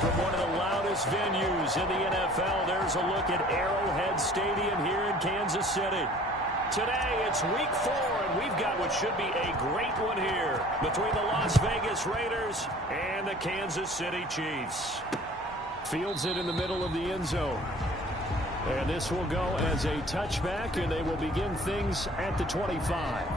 From one of the loudest venues in the NFL, there's a look at Arrowhead Stadium here in Kansas City. Today, it's week 4, and we've got what should be a great one here between the Las Vegas Raiders and the Kansas City Chiefs. Fields it in the middle of the end zone. And this will go as a touchback, and they will begin things at the 25.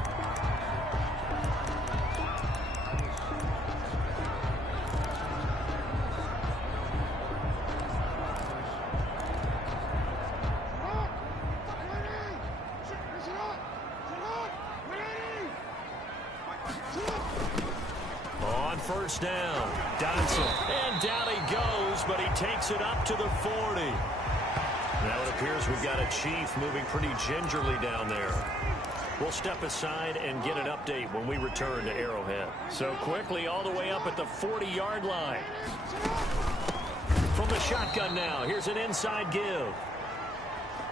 On first down, Dodson. And down he goes, but he takes it up to the 40. Now it appears we've got a Chief moving pretty gingerly down there. We'll step aside and get an update when we return to Arrowhead. So quickly all the way up at the 40-yard line. From the shotgun now, here's an inside give.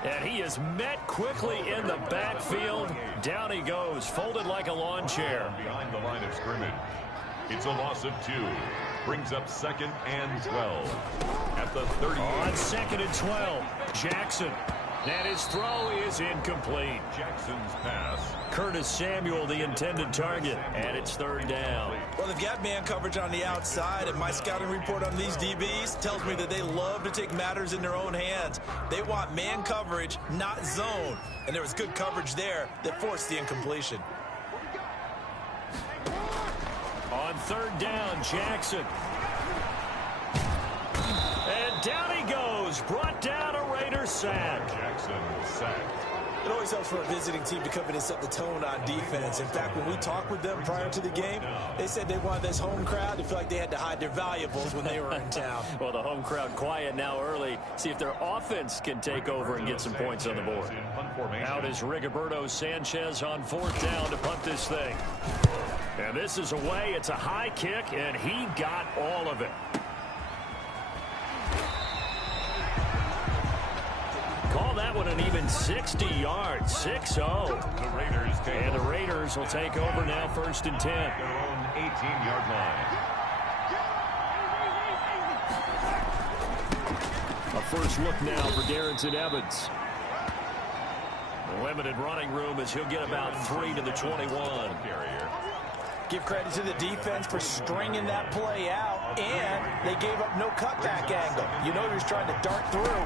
And he is met quickly in the backfield. Down he goes, folded like a lawn chair. Behind the line of scrimmage. It's a loss of 2. Brings up 2nd and 12. At the 30. On 2nd and 12, Jackson. And his throw is incomplete. Jackson's pass. Curtis Samuel, the intended target, and it's 3rd down. Well, they've got man coverage on the outside, and my scouting report on these DBs tells me that they love to take matters in their own hands. They want man coverage, not zone. And there was good coverage there that forced the incompletion. On 3rd down, Jackson. And down he goes, brought down a Raider sack. Jackson sacked. It always helps for a visiting team to come in and set the tone on defense. In fact, when we talked with them prior to the game, they said they wanted this home crowd to feel like they had to hide their valuables when they were in town. Well, the home crowd quiet now early. See if their offense can take over and get some points on the board. Out is Rigoberto Sanchez on 4th down to punt this thing. And this is away. It's a high kick, and he got all of it. Call that one an even 60 yards, 6-0. And the Raiders will take over now, 1st and 10. Their own 18-yard line. A first look now for Darrington Evans. Limited running room as he'll get about 3 to the 21. Give credit to the defense for stringing that play out, and they gave up no cutback angle. You know he was trying to dart through.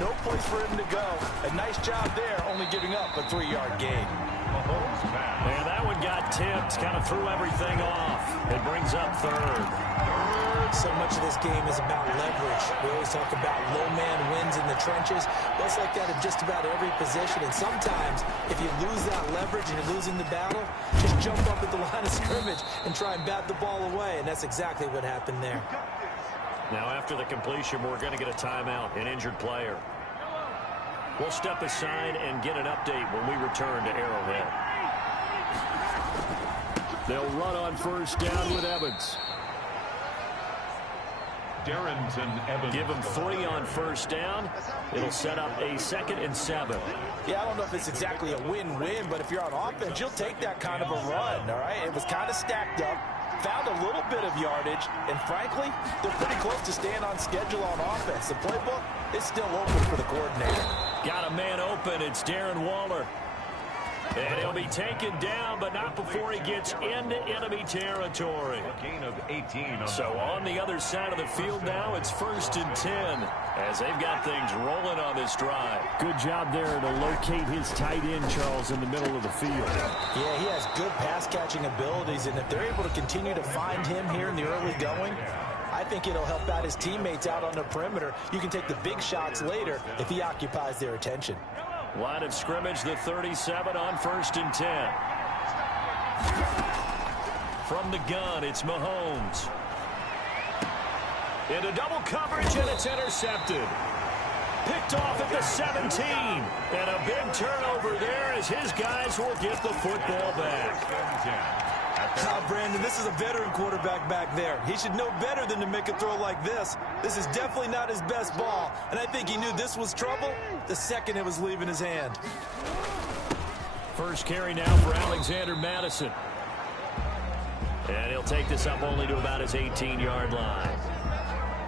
No place for him to go. A nice job there, only giving up a 3-yard gain. And that one got tipped, kind of threw everything off. It brings up 3rd. So much of this game is about leverage. We always talk about low man wins in the trenches. Well, it's like that in just about every position. And sometimes, if you lose that leverage and you're losing the battle, just jump up at the line of scrimmage and try and bat the ball away. And that's exactly what happened there. Now, after the completion, we're going to get a timeout, an injured player. We'll step aside and get an update when we return to Arrowhead. They'll run on 1st down with Evans. Darrington Evans. Give him 3 on 1st down. It'll set up a 2nd and 7. Yeah, I don't know if it's exactly a win-win, but if you're on offense, you'll take that kind of a run, all right? It was kind of stacked up, found a little bit of yardage, and frankly, they're pretty close to staying on schedule on offense. The playbook is still open for the coordinator. Got a man open. It's Darren Waller. And he'll be taken down, but not before he gets into enemy territory. A gain of 18. So on the other side of the field now, it's 1st and 10 as they've got things rolling on this drive. Good job there to locate his tight end, Charles, in the middle of the field. Yeah, he has good pass-catching abilities, and if they're able to continue to find him here in the early going, I think it'll help out his teammates out on the perimeter. You can take the big shots later if he occupies their attention. Line of scrimmage, the 37 on 1st and 10. From the gun, it's Mahomes. Into double coverage, and it's intercepted. Picked off at the 17. And a big turnover there as his guys will get the football back. Brandon, this is a veteran quarterback back there. He should know better than to make a throw like this. This is definitely not his best ball, and I think he knew this was trouble the second it was leaving his hand. First carry now for Alexander Madison. And he'll take this up only to about his 18-yard line.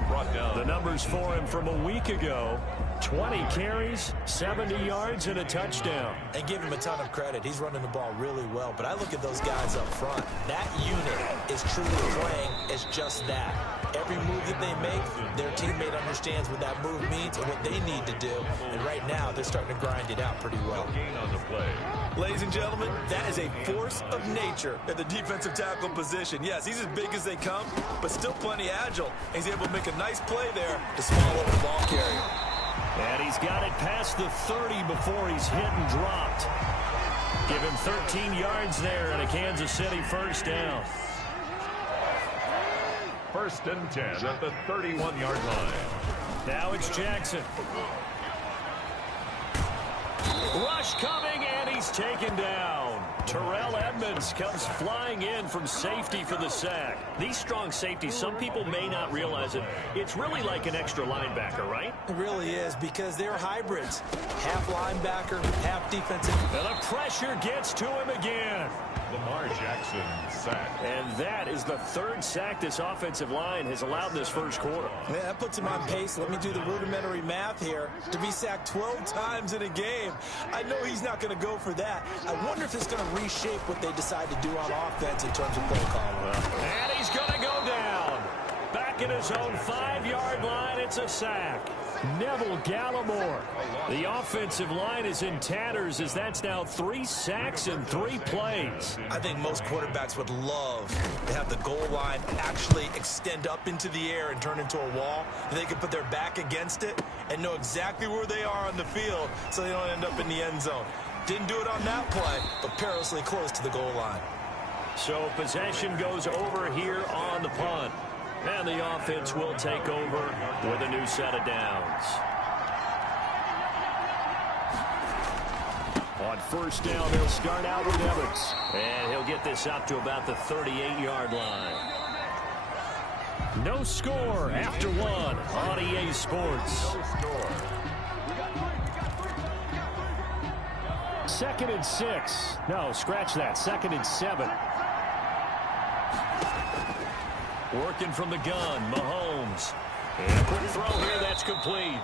brought down. The numbers for him from a week ago: 20 carries, 70 yards, and a touchdown. And give him a ton of credit. He's running the ball really well. But I look at those guys up front. That unit is truly playing as just that. Every move that they make, their teammate understands what that move means and what they need to do. And right now, they're starting to grind it out pretty well. Gain on the play. Ladies and gentlemen, that is a force of nature at the defensive tackle position. Yes, he's as big as they come, but still plenty agile. And he's able to make a nice play there to swallow the ball carrier. And he's got it past the 30 before he's hit and dropped. Give him 13 yards there and a Kansas City first down. First and 10 at the 31-yard line. Now it's Jackson. Rush coming, and he's taken down. Terrell Edmonds comes flying in from safety for the sack. These strong safeties, some people may not realize it. It's really like an extra linebacker, right? It really is, because they're hybrids. Half linebacker, half defensive. And the pressure gets to him again. Lamar Jackson sacked. And that is the third sack this offensive line has allowed this first quarter. Man, that puts him on pace. Let me do the rudimentary math here. To be sacked 12 times in a game, I know he's not going to go for that. I wonder if it's going to reshape what they decide to do on offense in terms of play calling. And he's going to go down. Back in his own 5-yard line, it's a sack. Neville Gallimore. The offensive line is in tatters, as that's now 3 sacks in 3 plays. I think most quarterbacks would love to have the goal line actually extend up into the air and turn into a wall. They can put their back against it and know exactly where they are on the field so they don't end up in the end zone. Didn't do it on that play, but perilously close to the goal line. So possession goes over here on the punt. And the offense will take over with a new set of downs. On first down, they'll start out with Evans. And he'll get this up to about the 38-yard line. No score after one on EA Sports. Second and 6. No, scratch that. 2nd and 7. Working from the gun, Mahomes. And a quick throw here, that's complete.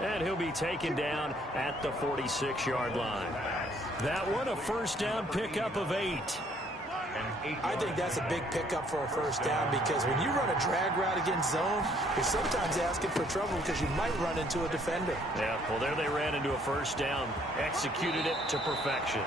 And he'll be taken down at the 46-yard line. That one, a first down pickup of 8. I think that's a big pickup for a first down, because when you run a drag route against zone, you're sometimes asking for trouble because you might run into a defender. Yeah, well, there they ran into a first down, executed it to perfection.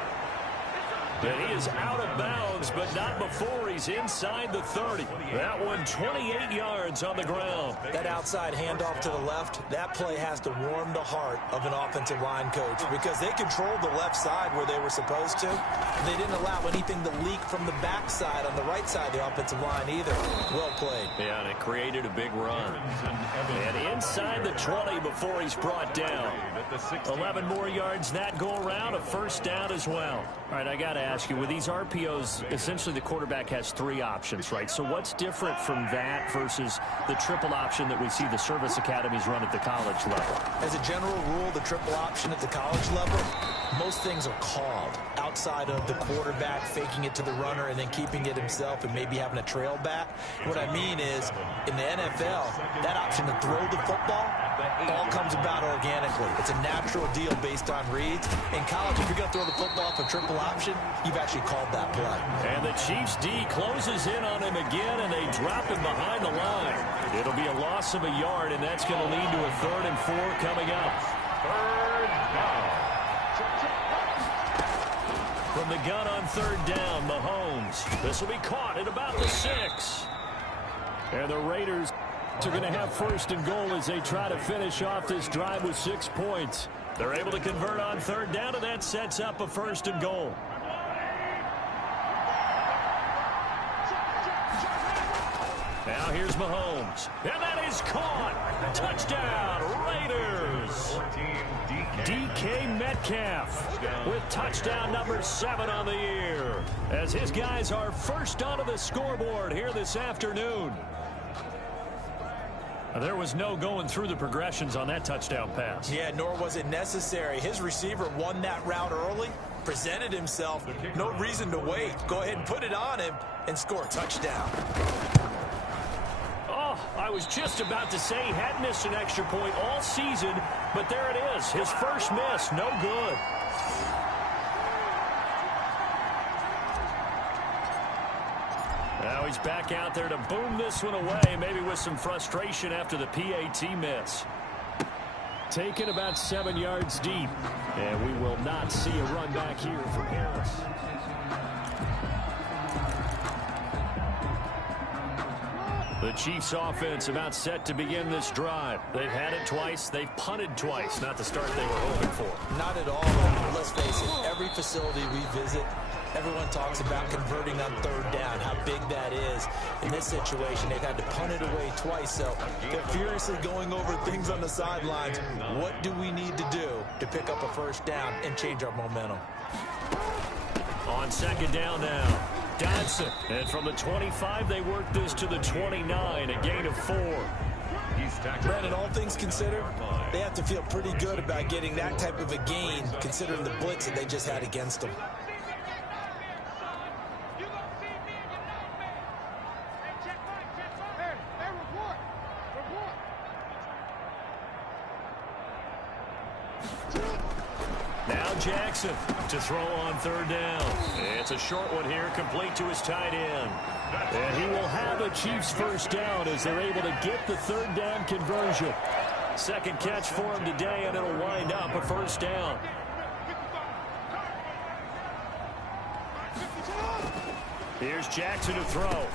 And he is out of bounds, but not before he's inside the 30. That one, 28 yards on the ground. That outside handoff to the left, that play has to warm the heart of an offensive line coach, because they controlled the left side where they were supposed to. They didn't allow anything to leak from the backside on the right side of the offensive line either. Well played. Yeah, and it created a big run. And inside the 20 before he's brought down. 11 more yards that go around, a first down as well. All right, I got to ask you, with these RPOs, essentially the quarterback has 3 options, right? So what's different from that versus the triple option that we see the service academies run at the college level? As a general rule, the triple option at the college level, most things are called outside of the quarterback faking it to the runner and then keeping it himself and maybe having a trail back. What I mean is, in the NFL, that option to throw the football all comes about organically. It's a natural deal based on reads. In college, if you're going to throw the football for triple option, you've actually called that play. And the Chiefs D closes in on him again, and they drop him behind the line. It'll be a loss of a yard, and that's going to lead to a 3rd and 4 coming up. 3rd down. From the gun on 3rd down, Mahomes. This will be caught at about the 6. And the Raiders are going to have 1st and goal as they try to finish off this drive with 6 points. They're able to convert on 3rd down, and that sets up a 1st and goal. Now here's Mahomes. And that is caught. Touchdown, Raiders. DK Metcalf with touchdown number 7 on the year, as his guys are first onto the scoreboard here this afternoon. There was no going through the progressions on that touchdown pass. Yeah, nor was it necessary. His receiver won that route early, presented himself. No reason to wait. Go ahead and put it on him and score a touchdown. Oh, I was just about to say he hadn't missed an extra point all season, but there it is. His first miss, no good. Now he's back out there to boom this one away, maybe with some frustration after the PAT miss. Taken about 7 yards deep, and we will not see a run back here from Harris. The Chiefs offense about set to begin this drive. They've had it twice. They've punted twice. Not the start they were hoping for. Not at all. Let's face it, every facility we visit, everyone talks about converting on third down, how big that is. In this situation, they've had to punt it away twice, so they're furiously going over things on the sidelines. What do we need to do to pick up a first down and change our momentum? On second down now, Dodson. And from the 25, they work this to the 29, a gain of 4. Brandon, all things considered, they have to feel pretty good about getting that type of a gain, considering the blitz that they just had against them. Now Jackson to throw on third down. It's a short one here, complete to his tight end. And he will have a Chiefs first down as they're able to get the third down conversion. Second catch for him today, and it'll wind up a first down. Here's Jackson to throw.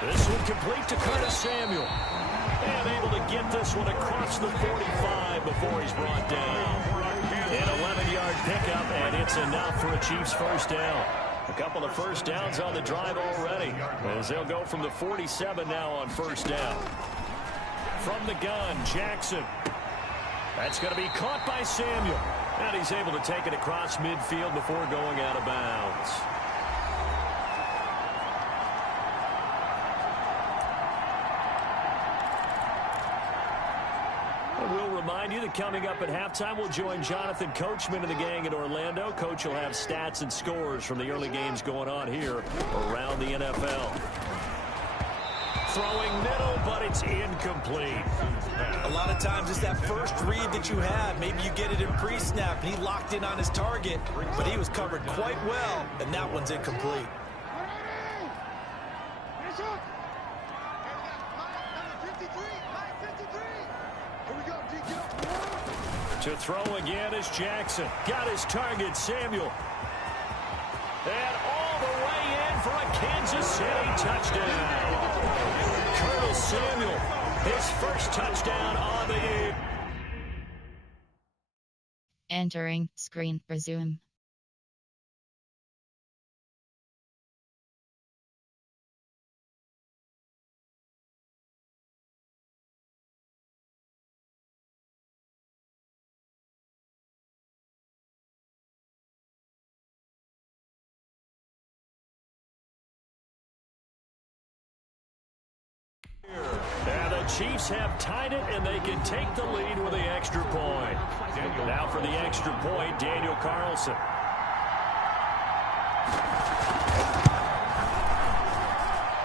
This one complete to Curtis Samuel. And able to get this one across the 45 before he's brought down. An 11-yard pickup, and it's enough for a Chiefs first down. A couple of first downs on the drive already, as they'll go from the 47 now on first down. From the gun, Jackson. That's going to be caught by Samuel. And he's able to take it across midfield before going out of bounds. We'll remind you that coming up at halftime, we'll join Jonathan Coachman and the gang in Orlando. Coach will have stats and scores from the early games going on here around the NFL. Throwing middle, but it's incomplete. A lot of times it's that first read that you have. Maybe you get it in pre-snap, and he locked in on his target, but he was covered quite well, and that one's incomplete. To throw again is Jackson. Got his target, Samuel. And all the way in for a Kansas City touchdown. Curtis Samuel, his first touchdown on the year. Entering screen, resume. And the Chiefs have tied it, and they can take the lead with the extra point. Now for the extra point, Daniel Carlson.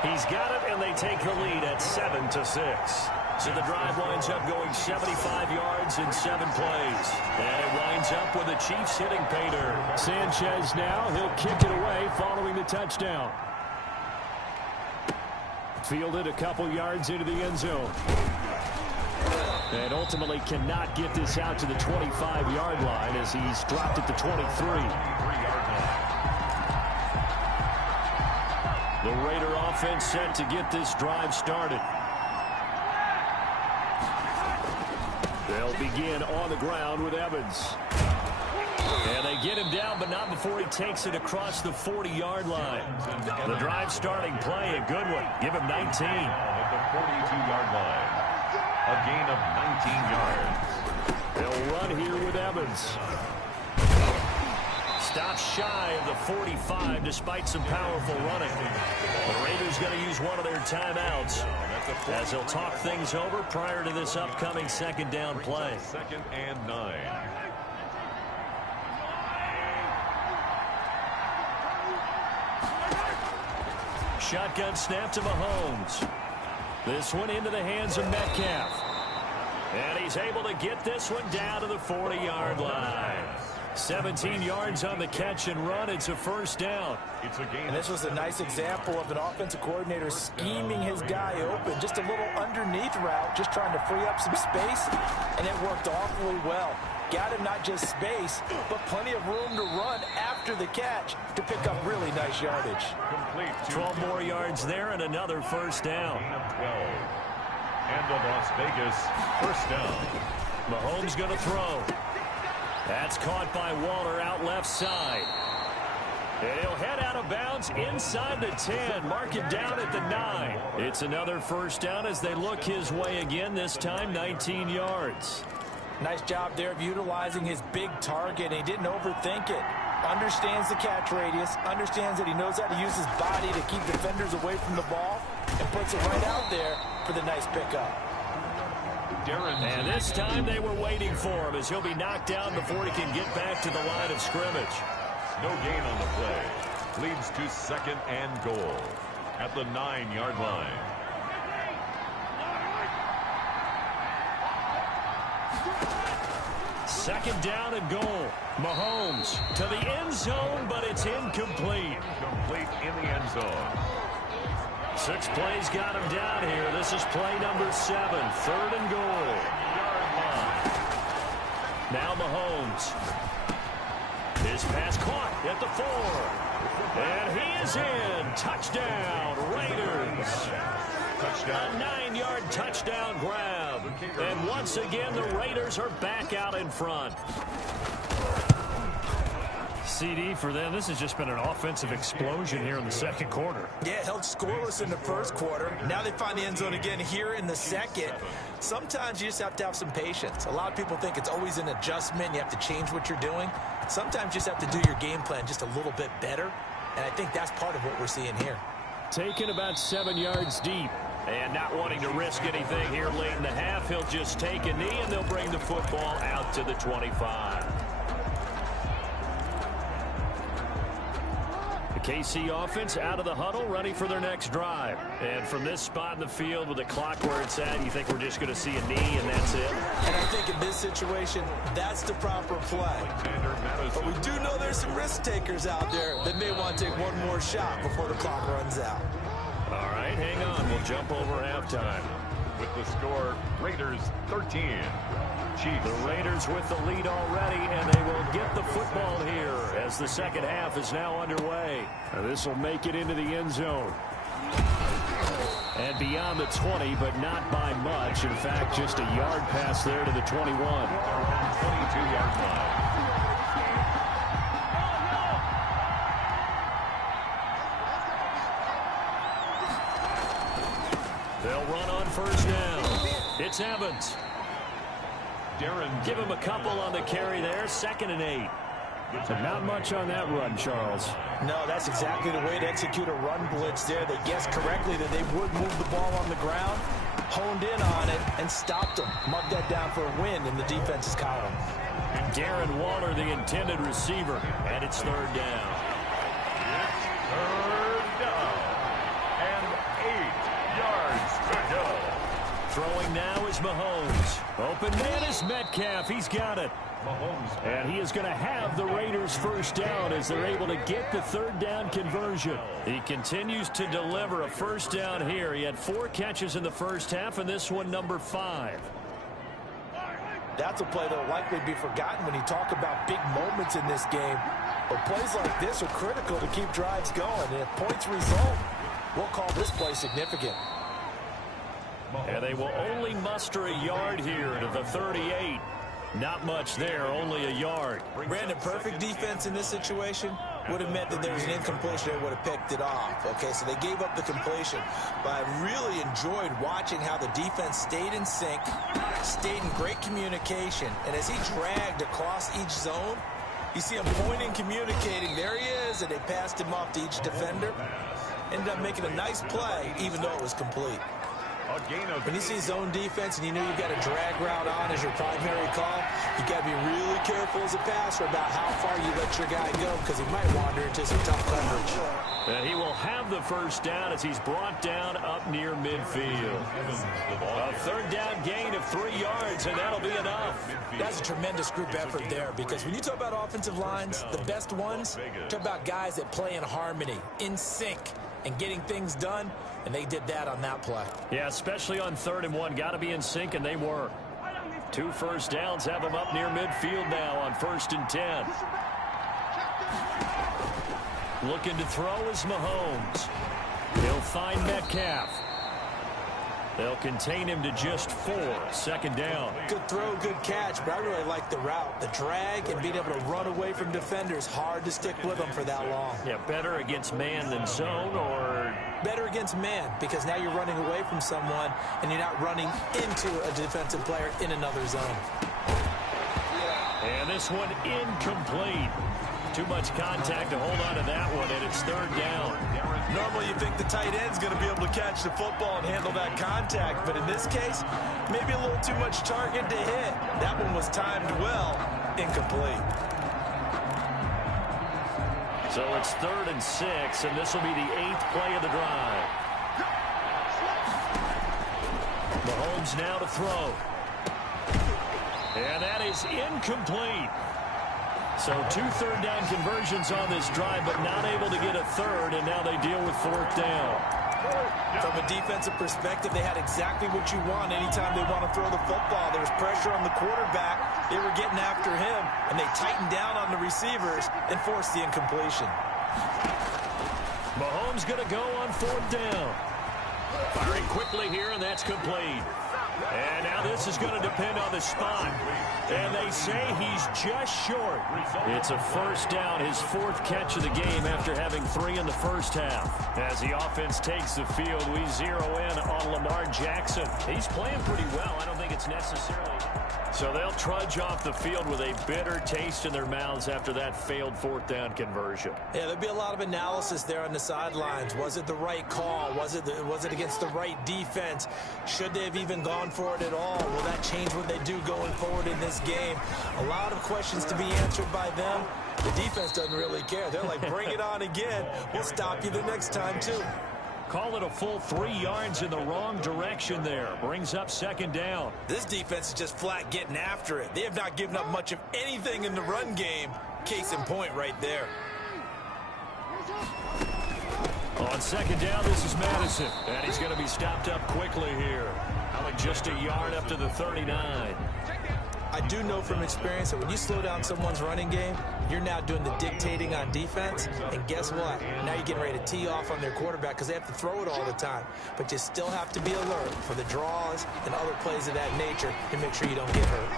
He's got it, and they take the lead at 7-6. So the drive winds up going 75 yards in 7 plays. And it winds up with the Chiefs hitting pay dirt. Sanchez now, he'll kick it away following the touchdown. Fielded a couple yards into the end zone. And ultimately cannot get this out to the 25-yard line as he's dropped at the 23. The Raider offense set to get this drive started. They'll begin on the ground with Evans. And they get him down, but not before he takes it across the 40-yard line. The drive starting play, a good one. Give him 19. At the 42-yard line. A gain of 19 yards. They'll run here with Evans. Stops shy of the 45 despite some powerful running. The Raiders going to use one of their timeouts as they'll talk things over prior to this upcoming second down play. 2nd and 9. Shotgun snap to Mahomes. This one into the hands of Metcalf. And he's able to get this one down to the 40-yard line. 17 yards on the catch and run. It's a first down. It's a gain. And this was a nice example of an offensive coordinator scheming his guy open. Just a little underneath route, just trying to free up some space, and it worked awfully well. Got him not just space, but plenty of room to run after the catch to pick up really nice yardage. Complete. 12 more yards there and another first down. Gain of 12. And the Las Vegas first down. Mahomes going to throw. That's caught by Waller out left side. And he'll head out of bounds inside the 10. Mark it down at the 9. It's another first down as they look his way again, this time 19 yards. Nice job there of utilizing his big target. He didn't overthink it. Understands the catch radius. Understands that he knows how to use his body to keep defenders away from the ball. And puts it right out there for the nice pickup. And this time they were waiting for him as he'll be knocked down before he can get back to the line of scrimmage. No gain on the play. Leads to second and goal at the 9-yard line. Second down and goal. Mahomes to the end zone, but it's incomplete. Complete in the end zone. 6 plays got him down here. This is play number 7. Third and goal. Yard line. Now Mahomes. His pass caught at the 4. And he is in. Touchdown, Raiders. Touchdown. A 9-yard touchdown grab. And once again, the Raiders are back out in front. CD for them. This has just been an offensive explosion here in the second quarter. Yeah, held scoreless in the first quarter. Now they find the end zone again here in the second. Sometimes you just have to have some patience. A lot of people think it's always an adjustment. You have to change what you're doing. Sometimes you just have to do your game plan just a little bit better. And I think that's part of what we're seeing here. Taken about 7 yards deep. And not wanting to risk anything here late in the half, he'll just take a knee and they'll bring the football out to the 25. The KC offense out of the huddle, ready for their next drive. And from this spot in the field with the clock where it's at, you think we're just going to see a knee and that's it? And I think in this situation, that's the proper play. But we do know there's some risk takers out there that may want to take one more shot before the clock runs out. All right, hang on. We'll jump over halftime. With the score, Raiders 13. Chiefs. The Raiders with the lead already, and they will get the football here as the second half is now underway. This will make it into the end zone. And beyond the 20, but not by much. In fact, just a yard pass there to the 21. 22-yard line. They'll run on first down. It's Evans. Give him a couple on the carry there. 2nd and 8. Not much on that run, Charles. No, that's exactly the way to execute a run blitz there. They guessed correctly that they would move the ball on the ground, honed in on it, and stopped them. Marked that down for a win in the defense's column. Darren Waller, the intended receiver, and it's 3rd down. Third down. And 8 yards to go. Throwing now is Mahomes. Open man is Metcalf. He's got it. Mahomes. And he is going to have the Raiders first down as they're able to get the 3rd down conversion. He continues to deliver a first down here. He had 4 catches in the first half, and this one number 5. That's a play that will likely be forgotten when you talk about big moments in this game. But plays like this are critical to keep drives going. And if points result, we'll call this play significant. And they will only muster a yard here to the 38. Not much there, only a yard. Brandon, perfect defense in this situation would have meant that there was an incompletion. They would have picked it off. Okay, so they gave up the completion. But I really enjoyed watching how the defense stayed in sync, stayed in great communication. And as he dragged across each zone, you see him pointing, communicating. There he is, and they passed him off to each defender. Ended up making a nice play, even though it was complete. A gain of When you see zone defense and you know you've got a drag route on as your primary call, you got to be really careful as a passer about how far you let your guy go because he might wander into some tough coverage. And he will have the first down as he's brought down up near midfield. A third down gain of 3 yards, and that'll be enough. That's a tremendous group effort there because when you talk about offensive lines, the best ones, talk about guys that play in harmony, in sync, and getting things done, and they did that on that play. Yeah, especially on 3rd and 1. Got to be in sync, and they were. 2 first downs have them up near midfield now on 1st and 10. Looking to throw is Mahomes. He'll find Metcalf. They'll contain him to just 4. 2nd down. Good throw, good catch, but I really like the route. The drag and being able to run away from defenders. Hard to stick with them for that long. Yeah, better against man than zone, or... Better against man, because now you're running away from someone and you're not running into a defensive player in another zone. And this one incomplete. Too much contact to hold on to that one, and it's 3rd down. Normally you think the tight end's going to be able to catch the football and handle that contact, but in this case, maybe a little too much target to hit. That one was timed well, incomplete. So it's 3rd and 6, and this will be the 8th play of the drive. Mahomes now to throw. And that is incomplete. So 2 third down conversions on this drive, but not able to get a 3rd, and now they deal with 4th down. From a defensive perspective, they had exactly what you want anytime they want to throw the football. There was pressure on the quarterback. They were getting after him, and they tightened down on the receivers and forced the incompletion. Mahomes going to go on 4th down. Firing quickly here, and that's complete. And now this is going to depend on the spot. And they say he's just short. It's a 1st down, his 4th catch of the game after having 3 in the first half. As the offense takes the field, we zero in on Lamar Jackson. He's playing pretty well. I don't think it's necessarily... So they'll trudge off the field with a bitter taste in their mouths after that failed 4th down conversion. Yeah, there'll be a lot of analysis there on the sidelines. Was it the right call? Was it against the right defense? Should they have even gone for it at all? Will that change what they do going forward in this game? A lot of questions to be answered by them. The defense doesn't really care. They're like, bring it on again. We'll stop you the next time, too. Call it a full 3 yards in the wrong direction there. Brings up 2nd down. This defense is just flat getting after it. They have not given up much of anything in the run game. Case in point right there. On 2nd down, this is Madison. And he's going to be stopped up quickly here. Just a yard up to the 39. I do know from experience that when you slow down someone's running game, you're now doing the dictating on defense. And guess what? Now you're getting ready to tee off on their quarterback because they have to throw it all the time. But you still have to be alert for the draws and other plays of that nature to make sure you don't get hurt.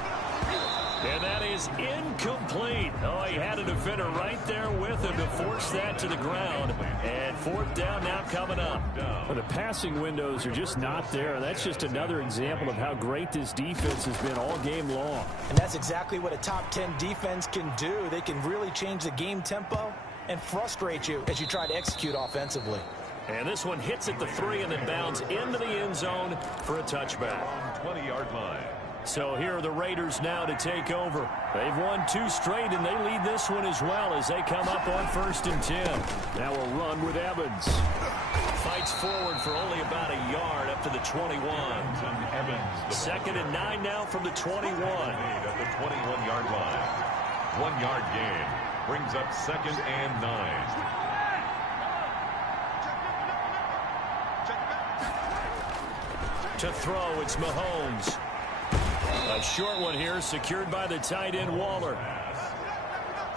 And that is incomplete. Oh, he had a defender right there with him to force that to the ground. And 4th down now coming up. Well, the passing windows are just not there. That's just another example of how great this defense has been all game long. And that's exactly what a top 10 defense can do. They can really change the game tempo and frustrate you as you try to execute offensively. And this one hits at the 3 and then bounds into the end zone for a touchback. 20-yard line. So here are the Raiders now to take over. They've won 2 straight, and they lead this one as well as they come up on 1st and 10. Now a run with Evans. Fights forward for only about a yard up to the 21. 2nd and 9 now from the 21. At the 21-yard line. 1-yard gain brings up 2nd and 9. To throw, it's Mahomes. A short one here, secured by the tight end Waller.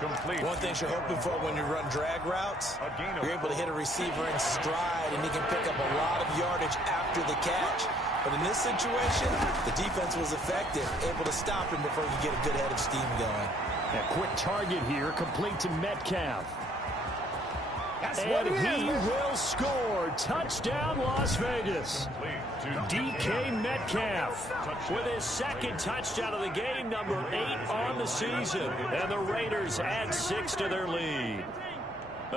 Complete. One thing you're hoping for when you run drag routes, you're able to hit a receiver in stride, and he can pick up a lot of yardage after the catch. But in this situation, the defense was effective, able to stop him before he could get a good head of steam going. A quick target here, complete to Metcalf. And he will score. Touchdown, Las Vegas. DK Metcalf with his 2nd touchdown of the game, number 8 on the season. And the Raiders add 6 to their lead.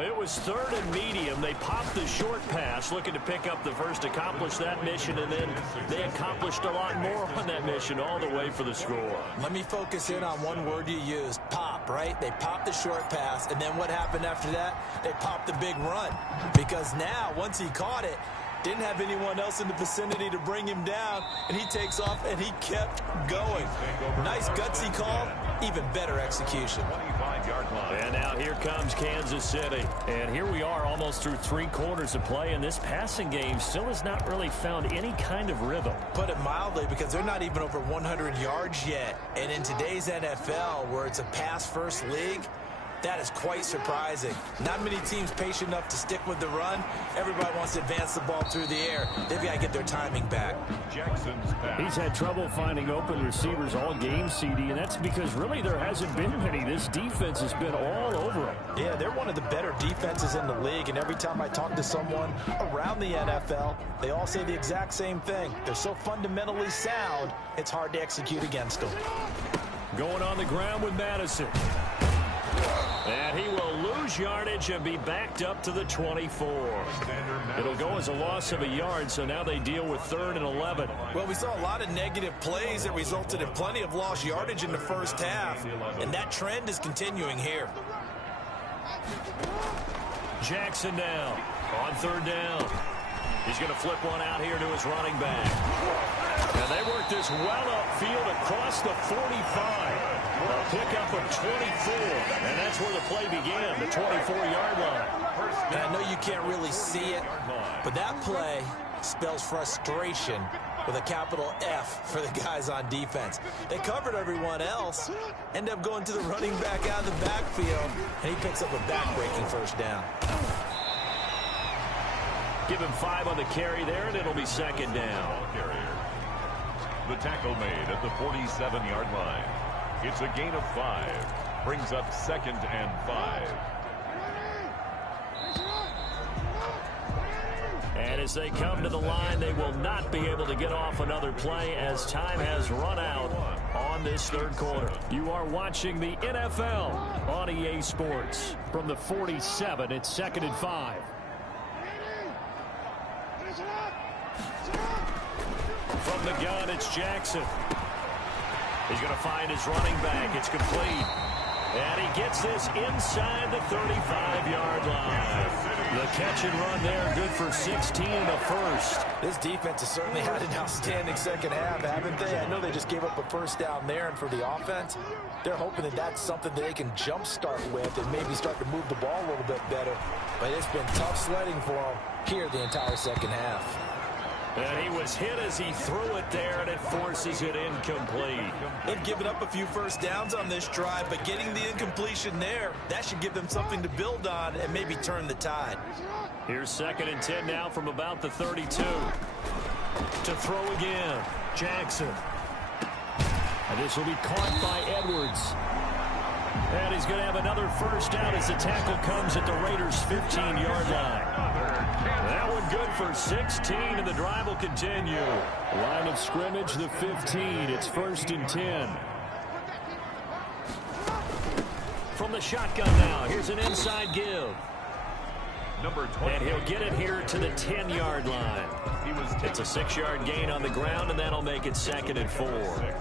It was 3rd and medium. They popped the short pass, looking to pick up the first, accomplish that mission, and then they accomplished a lot more on that mission all the way for the score. Let me focus in on one word you used, pop, right? They popped the short pass, and then what happened after that? They popped the big run. Because now, once he caught it, didn't have anyone else in the vicinity to bring him down, and he takes off, and he kept going. Nice gutsy call, even better execution. 25-yard line. And now here comes Kansas City. And here we are almost through 3 quarters of play, and this passing game still has not really found any kind of rhythm. Put it mildly, because they're not even over 100 yards yet. And in today's NFL, where it's a pass-first league, that is quite surprising. Not many teams patient enough to stick with the run. Everybody wants to advance the ball through the air. They've got to get their timing back. Jackson's pass. He's had trouble finding open receivers all game, CD, and that's because really there hasn't been many. This defense has been all over him. Yeah, they're one of the better defenses in the league, and every time I talk to someone around the NFL, they all say the exact same thing. They're so fundamentally sound, it's hard to execute against them. Going on the ground with Madison. And he will lose yardage and be backed up to the 24. It'll go as a loss of a yard, so now they deal with 3rd and 11. Well, we saw a lot of negative plays that resulted in plenty of lost yardage in the first half, and that trend is continuing here. Jackson down on 3rd down. He's going to flip one out here to his running back. And they work this well upfield across the 45. A pickup of 24, and that's where the play began, the 24-yard line. And I know you can't really see it, but that play spells frustration with a capital F for the guys on defense. They covered everyone else, end up going to the running back out of the backfield, and he picks up a back-breaking first down. Give him 5 on the carry there, and it'll be 2nd down. The tackle made at the 47-yard line. It's a gain of 5. Brings up 2nd and 5. And as they come to the line, they will not be able to get off another play as time has run out on this 3rd quarter. You are watching the NFL on EA Sports. From the 47, it's 2nd and 5. From the gun, it's Jackson. He's going to find his running back. It's complete. And he gets this inside the 35-yard line. The catch and run there, good for 16 in the first. This defense has certainly had an outstanding second half, haven't they? I know they just gave up a first down there, and for the offense, they're hoping that that's something that they can jumpstart with and maybe start to move the ball a little bit better. But it's been tough sledding for them here the entire second half. And he was hit as he threw it there, and it forces it incomplete. They've given up a few first downs on this drive, but getting the incompletion there, that should give them something to build on and maybe turn the tide. Here's 2nd and 10 now from about the 32. To throw again, Jackson. And this will be caught by Edwards. And he's going to have another first down as the tackle comes at the Raiders' 15-yard line. That one good for 16, and the drive will continue. Line of scrimmage, the 15. It's 1st and 10. From the shotgun now, here's an inside give. Number 20. And he'll get it here to the 10-yard line. It's a 6-yard gain on the ground, and that'll make it 2nd and 4.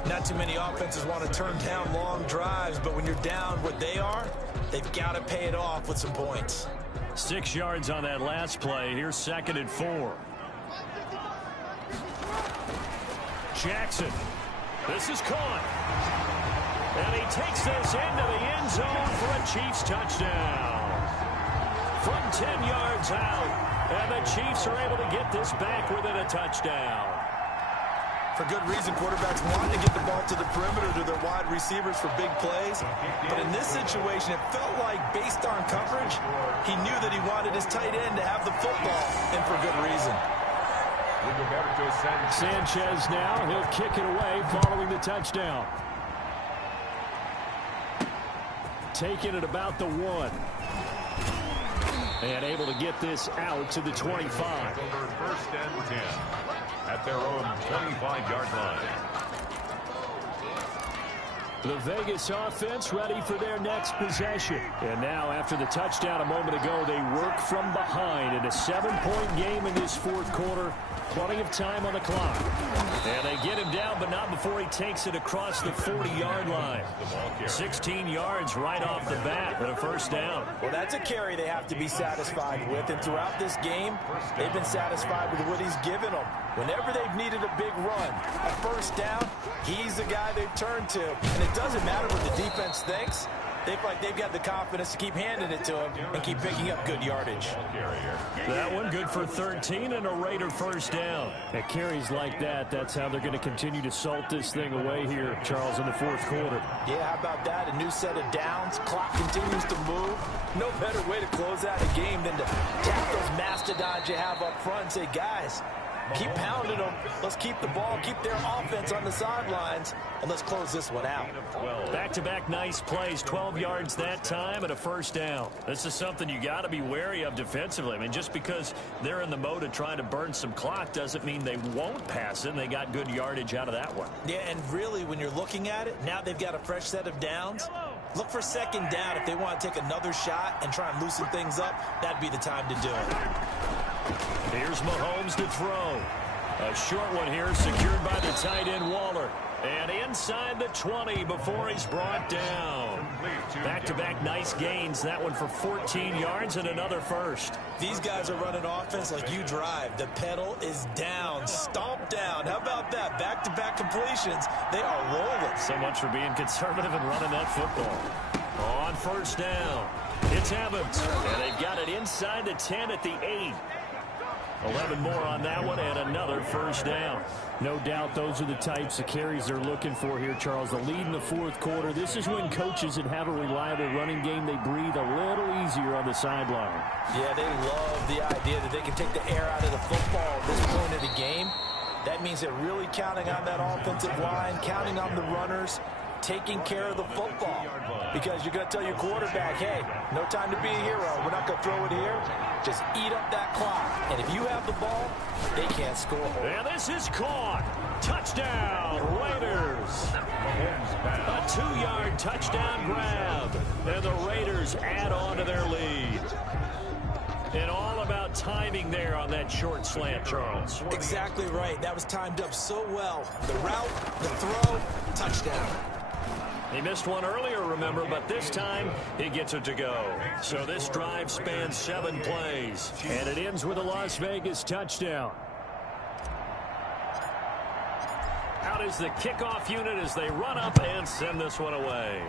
Not too many offenses want to turn down long drives, but when you're down what they are, they've got to pay it off with some points. 6 yards on that last play. Here's 2nd and 4. Jackson. This is caught. And he takes this into the end zone for a Chiefs touchdown. From 10 yards out. And the Chiefs are able to get this back within a touchdown. For good reason, quarterbacks want to get the ball to the perimeter to their wide receivers for big plays. But in this situation, it felt like, based on coverage, he knew that he wanted his tight end to have the football, and for good reason. Sanchez now, he'll kick it away following the touchdown. Taking it about the 1. And able to get this out to the 25. 1st and 10 at their own 25-yard line. The Vegas offense ready for their next possession. And now, after the touchdown a moment ago, they work from behind in a 7-point game in this fourth quarter. Plenty of time on the clock. And they get him down, but not before he takes it across the 40-yard line. 16 yards right off the bat and a first down. Well, that's a carry they have to be satisfied with. And throughout this game, they've been satisfied with what he's given them. Whenever they've needed a big run, a first down, he's the guy they've turned to. And it doesn't matter what the defense thinks. They feel like they've got the confidence to keep handing it to him and keep picking up good yardage. That one good for 13 and a Raider first down. At carries like that, that's how they're going to continue to salt this thing away here, Charles, in the fourth quarter. Yeah, how about that? A new set of downs. Clock continues to move. No better way to close out a game than to tap those mastodons you have up front and say, guys, keep pounding them. Let's keep the ball, keep their offense on the sidelines, and let's close this one out. Back-to-back nice plays, 12 yards that time and a first down. This is something you got to be wary of defensively. I mean, just because they're in the mode of trying to burn some clock doesn't mean they won't pass it. They got good yardage out of that one. Yeah, and really, when you're looking at it, now they've got a fresh set of downs. Look for second down. If they want to take another shot and try and loosen things up, that'd be the time to do it. Here's Mahomes to throw. A short one here, secured by the tight end Waller. And inside the 20 before he's brought down. Back-to-back nice gains. That one for 14 yards and another first. These guys are running offense like you drive. The pedal is down, stomped down. How about that? Back-to-back completions. They are rolling. So much for being conservative and running that football. On first down, it's Evans. And they've got it inside the 10 at the 8. 11 more on that one and another first down. No doubt those are the types of carries they're looking for here, Charles. The lead in the fourth quarter. This is when coaches that have a reliable running game, they breathe a little easier on the sideline. Yeah, they love the idea that they can take the air out of the football at this point of the game. That means they're really counting on that offensive line, counting on the runners, taking care of the football. Because you're going to tell your quarterback, hey, no time to be a hero. We're not going to throw it here. Just eat up that clock. And if you have the ball, they can't score. And this is caught. Touchdown, Raiders. A 2-yard touchdown grab. And the Raiders add on to their lead. And all about timing there on that short slant, Charles. Exactly right. That was timed up so well. The route, the throw, touchdown. He missed one earlier, remember, but this time he gets it to go. So this drive spans 7 plays, and it ends with a Las Vegas touchdown. Out is the kickoff unit as they run up and send this one away.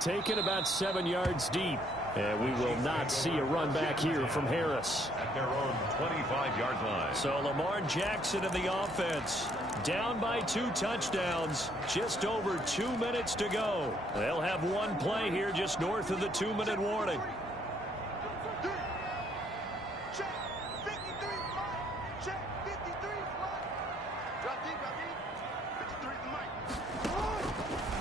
Taken about 7 yards deep. And we will not see a run back here from Harris. At their own 25-yard line. So Lamar Jackson in the offense. Down by 2 touchdowns. Just over 2 minutes to go. They'll have one play here just north of the 2-minute warning.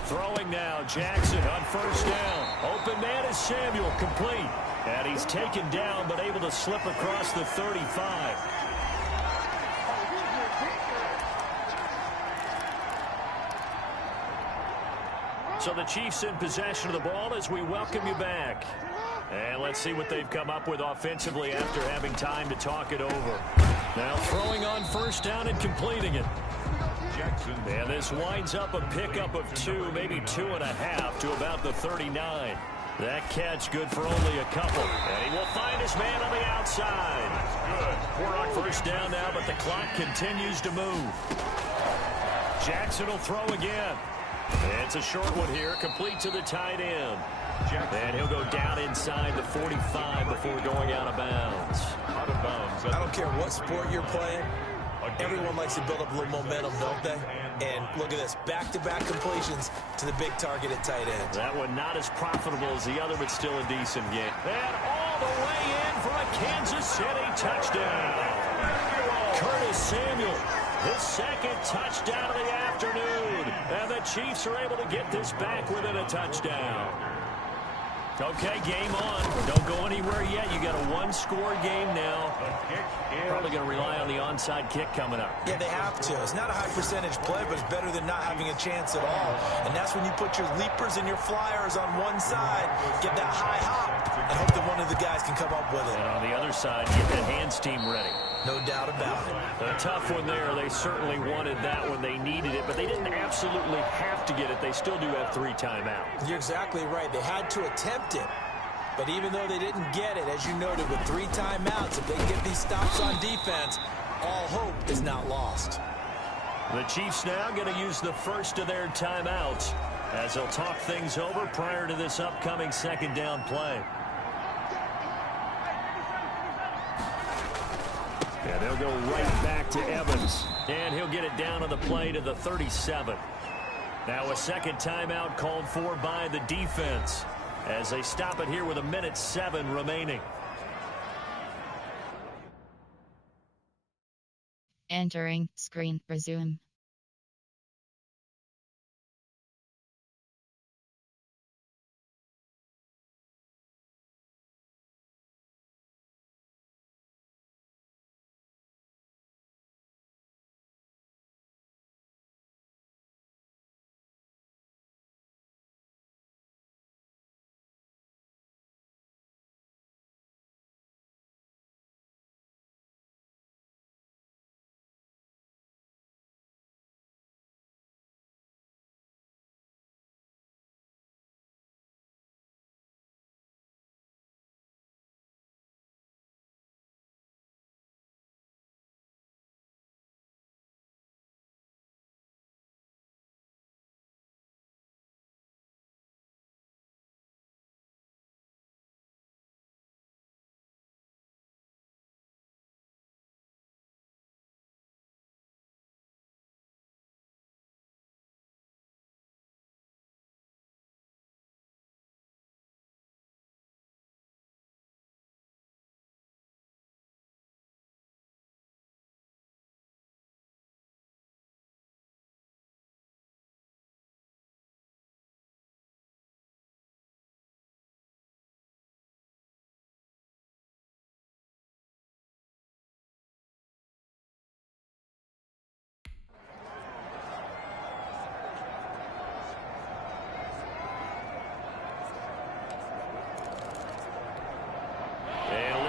Throwing now, Jackson on first down. Open man is Samuel, complete. And he's taken down, but able to slip across the 35. So the Chiefs in possession of the ball as we welcome you back. And let's see what they've come up with offensively after having time to talk it over. Now throwing on first down and completing it. And this winds up a pickup of 2, maybe 2.5 to about the 39. That catch good for only a couple. And he will find his man on the outside. Good. We're on first down now, but the clock continues to move. Jackson will throw again. It's a short one here, complete to the tight end. And he'll go down inside the 45 before going out of bounds. Out of bounds. I don't care what sport you're playing. Everyone likes to build up a little momentum, don't they? And look at this, back-to-back completions to the big target at tight end. That one not as profitable as the other, but still a decent game. And all the way in for a Kansas City touchdown. Curtis Samuel, his second touchdown of the afternoon. And the Chiefs are able to get this back within a touchdown. Okay, game on. Don't go anywhere yet. You got a 1-score game now. Probably probably going to rely on the onside kick coming up. Yeah, they have to. It's not a high percentage play, but it's better than not having a chance at all. And that's when you put your leapers and your flyers on one side, get that high hop, and hope that one of the guys can come up with it. And on the other side, get that hands team ready. No doubt about it. A tough one there. They certainly wanted that when they needed it, but they didn't absolutely have to get it. They still do have 3 timeouts. You're exactly right. They had to attempt it. But even though they didn't get it, as you noted, with 3 timeouts, if they can get these stops on defense, all hope is not lost. The Chiefs now going to use the first of their timeouts as they'll talk things over prior to this upcoming second down play. And they'll go right back to Evans. And he'll get it down on the play to the 37. Now a second timeout called for by the defense as they stop it here with 1:07 remaining. Entering screen resume.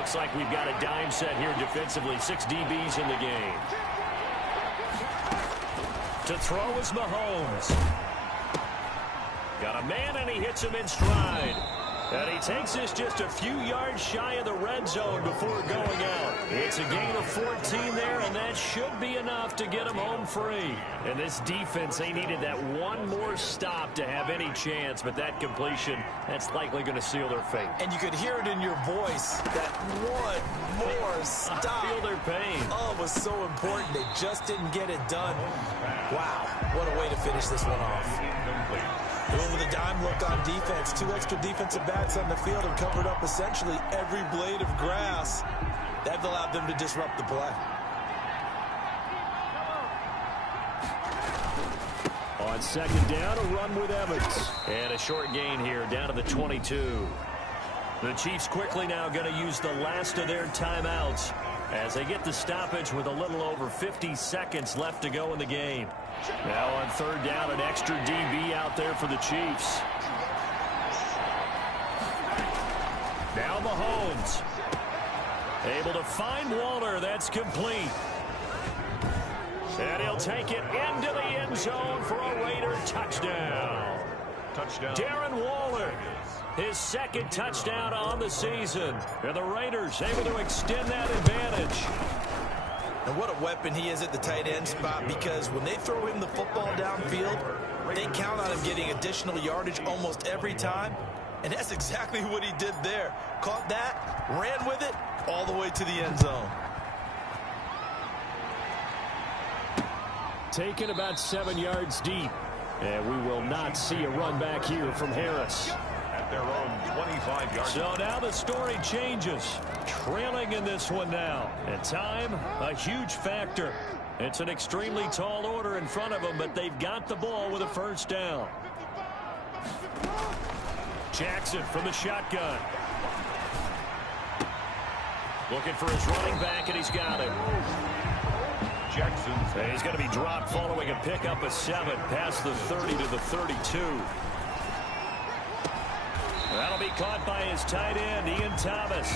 Looks like we've got a dime set here defensively. 6 DBs in the game. To throw is Mahomes. Got a man, and he hits him in stride. And he takes this just a few yards shy of the red zone before going out. It's a gain of 14 there, and that should be enough to get him home free. And this defense, they needed that one more stop to have any chance, but that completion, that's likely going to seal their fate. And you could hear it in your voice, that one more stop. I feel their pain. Oh, it was so important. They just didn't get it done. Wow, what a way to finish this one off. With a dime look on defense, 2 extra defensive backs on the field and covered up essentially every blade of grass. That allowed them to disrupt the play. On second down, a run with Evans. And a short gain here, down to the 22. The Chiefs quickly now going to use the last of their timeouts as they get the stoppage with a little over 50 seconds left to go in the game. Now on third down, an extra DB out there for the Chiefs. Now Mahomes. Able to find Waller. That's complete. And he'll take it into the end zone for a Raider touchdown. Touchdown. Darren Waller. His second touchdown on the season. And the Raiders able to extend that advantage. And what a weapon he is at the tight end spot, because when they throw him the football downfield, they count on him getting additional yardage almost every time. And that's exactly what he did there. Caught that, ran with it, all the way to the end zone. Taken about 7 yards deep. And we will not see a run back here from Harris. At their own 25-yard. So now the story changes. Trailing in this one now. And time, a huge factor. It's an extremely tall order in front of them, but they've got the ball with a first down. Jackson from the shotgun. Looking for his running back, and he's got it. And he's going to be dropped following a pickup of 7 past the 30 to the 32. That'll be caught by his tight end, Ian Thomas.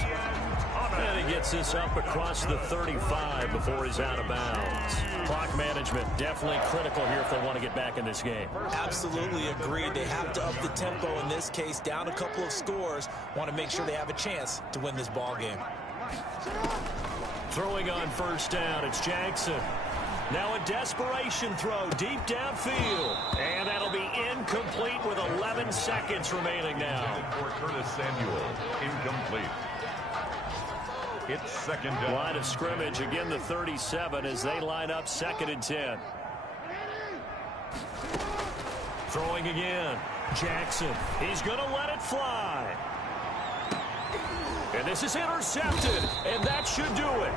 And he gets this up across the 35 before he's out of bounds. Clock management definitely critical here if they want to get back in this game. Absolutely agreed. They have to up the tempo in this case. Down a couple of scores. Want to make sure they have a chance to win this ball game. Throwing on first down, it's Jackson. Now a desperation throw deep downfield. And that'll be incomplete with 11 seconds remaining now. For Curtis Samuel, incomplete. It's second down. Line of scrimmage, again the 37 as they line up 2nd and 10. Throwing again. Jackson. He's going to let it fly. And this is intercepted. And that should do it.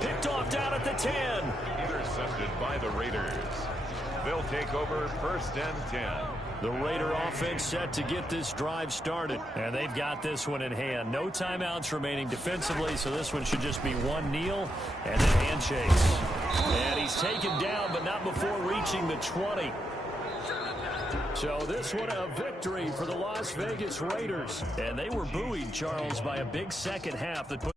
Picked off down at the 10. Intercepted by the Raiders. They'll take over 1st and 10. The Raider offense set to get this drive started. And they've got this one in hand. No timeouts remaining defensively, so this one should just be one kneel and then handshakes. And he's taken down, but not before reaching the 20. So this one a victory for the Las Vegas Raiders. And they were buoyed, Charles, by a big second half that put